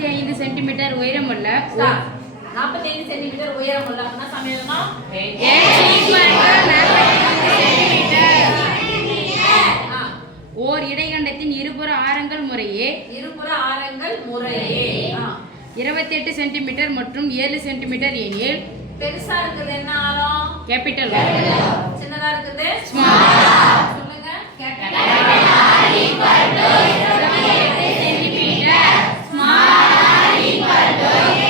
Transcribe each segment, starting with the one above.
45 centimetre உயரமுள்ள 45 centimetre உயரமுள்ள அப்படின்னா சமயமா ஓர் இடைக்கண்டத்தின் இருபுற ஆரங்கள் முறையே 28 சென்டிமீட்டர் மற்றும் 7 சென்டிமீட்டர் எனில் பெருசா இருக்குது என்ன ஆரம்? கேபிட்டல். சின்னதா இருக்குது ஸ்மால். சொல்லுங்க. Capital R = 28 centimetre, small r =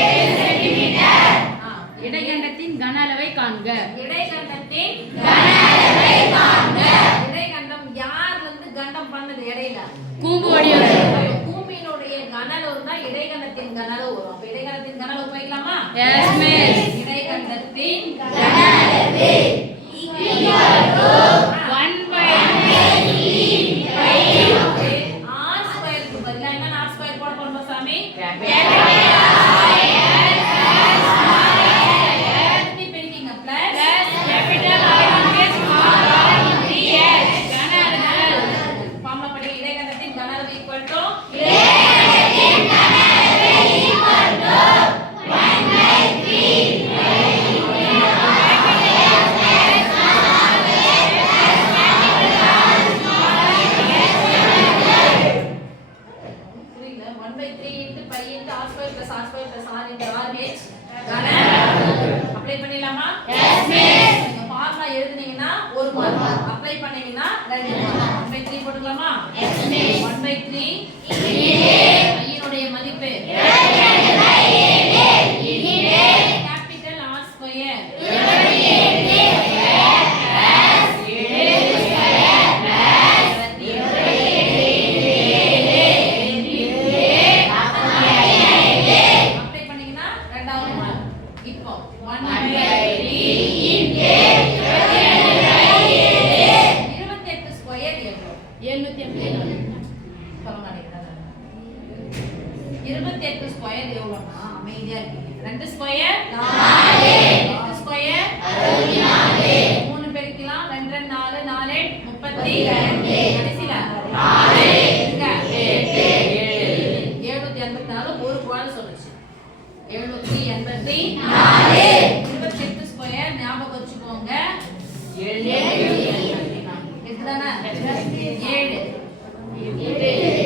7 centimetre. இடைக்கண்டத்தின் கன அளவை காண்க. இடைக்கண்டத்தின் கன அளவை காண்க. இடைக்கண்டம் யார்ல இருந்து கண்டம் பண்ணது இடையில? கூம்பு வடிவம். கூம்பினுடைய கன அளவு தான் இடைக்கண்டத்தின் கன அளவு வரும். அப்ப இடைக்கண்டத்தின் கன அளவு போய்க்கலாமா? Yes miss. இடைக்கண்டத்தின் கன அளவு = 1/3 r ஸ்கொயர் க்கு பதிலா என்ன r ஸ்கொயர் போட போறோம் சாமி? அப்ளை பண்ணிடலாமா? Yes miss. நீங்க ஃபார்முலா எழுதுனீங்கன்னா 1 மார்க், அப்ளை பண்ணீங்கன்னா 2 மார்க். 1/3 போட்டுக்கலாமா? Yes miss. 1/3 ஐயினுடைய மதிப்பு 2/7 கேபிட்டல் R ஸ்கொயர் 28 ஸ்கொயர் எவ்வளவுனா அமைதியா இருக்கீங்க. 2 ஸ்கொயர் 4, 8 ஸ்கொயர் 64, 3 பெருக்கலாம் 2 2 4 4 8 32, கடைசில 4 இங்க 8 784 ஒரு குவால் சொல்லுச்சு. 784 28 ஸ்கொயர் ஞாபகம் வச்சுக்கோங்க. 7 எதுதானே 7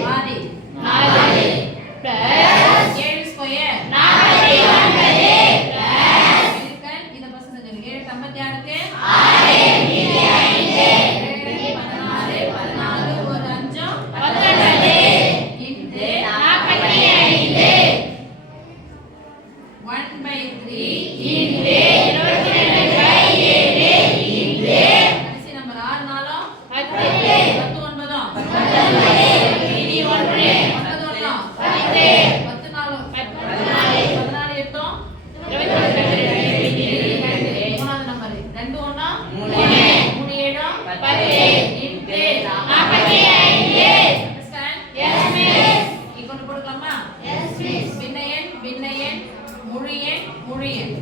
பாதி 4 plus 7 ஸ்கொயர் 49 plus பெருக்கல் இத பசங்க 7 56 6 14 ஒரு 5 19 into 45 1/3 into 22/7 into கடைசி நம்பர் 6 நாளும் 10 10 9 மீதி 1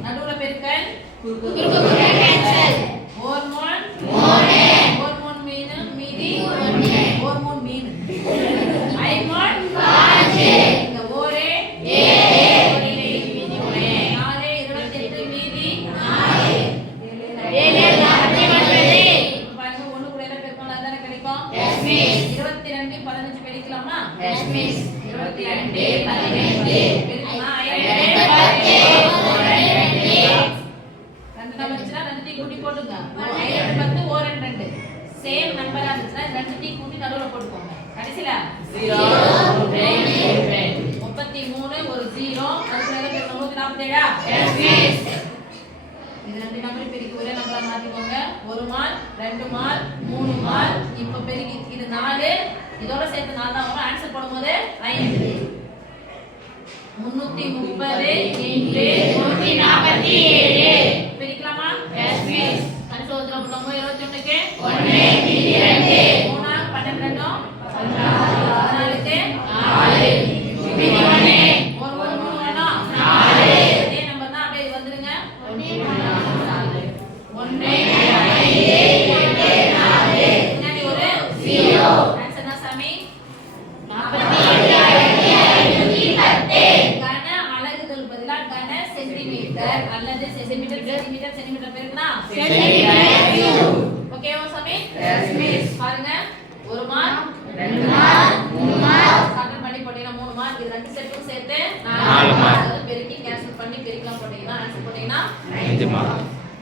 நடுவுல பெருக்கல் ஹார்மோன் ஹார்மோன் மீதி ஹார்மோன் மீன் ஐமோன் இந்த ஒரே 4 28 மீதி 7 49 பாருங்க ஒண்ணு கூட என்ன பெருக்கணும் அதானே கிடைக்கும். Yes miss. 22 15 பெருக்கலாமா? Yes miss. 22 15 பெருக்கலாம் 2 நம்பர் இருந்துச்சுன்னா 2 டீ கூட்டி போட்டுங்க. 10 ஓ 2 சேம் நம்பரா இருந்துச்சுன்னா 2 டீ கூட்டி நடுவுல போட்டுக்கோங்க. கடைசில 0 33 ஒரு 0 அதுக்கு மேல பெருக்கணும் 147. Yes miss. இது 2 நம்பர் பெருக்கி ஒரே நம்பரா மாத்திக்கோங்க. 1 மார்க் 2 மார்க் 3 மார்க். இப்போ பெருக்கி இது 4 இதோட சேர்த்து 4 தான் வரும். ஆன்சர் போடும்போது 5 330 into 147 பிரிக்கலாமா? Yes miss. அடுத்து ஒரு தடவை போடுங்க. 21க்கு 1 மீதி 2 3 12 14க்கு 4 மீதி 1 ஒரு 3 வேணும் 4 இதே நம்பர் தான் அப்படியே வந்துருங்க. 1 5 4 முன்னாடி ஒரு 0 ஆன்சர் என்ன சாமி? 48510 அல்லது சென்டிமீட்டர் பெருக்குனா ஓகேவா சாமி? பாருங்க 1 மார்க் 2 மார்க் 3 மார்க் ஸ்டார்ட் பண்ணி போட்டீங்கன்னா 3 மார்க். இது ரெண்டு செட்டும் சேர்த்து 4 மார்க். அதாவது பெருக்கி கேன்சல் பண்ணி பெருக்கலாம் போட்டீங்கன்னா ஆன்சர் போட்டீங்கன்னா 5 மார்க்.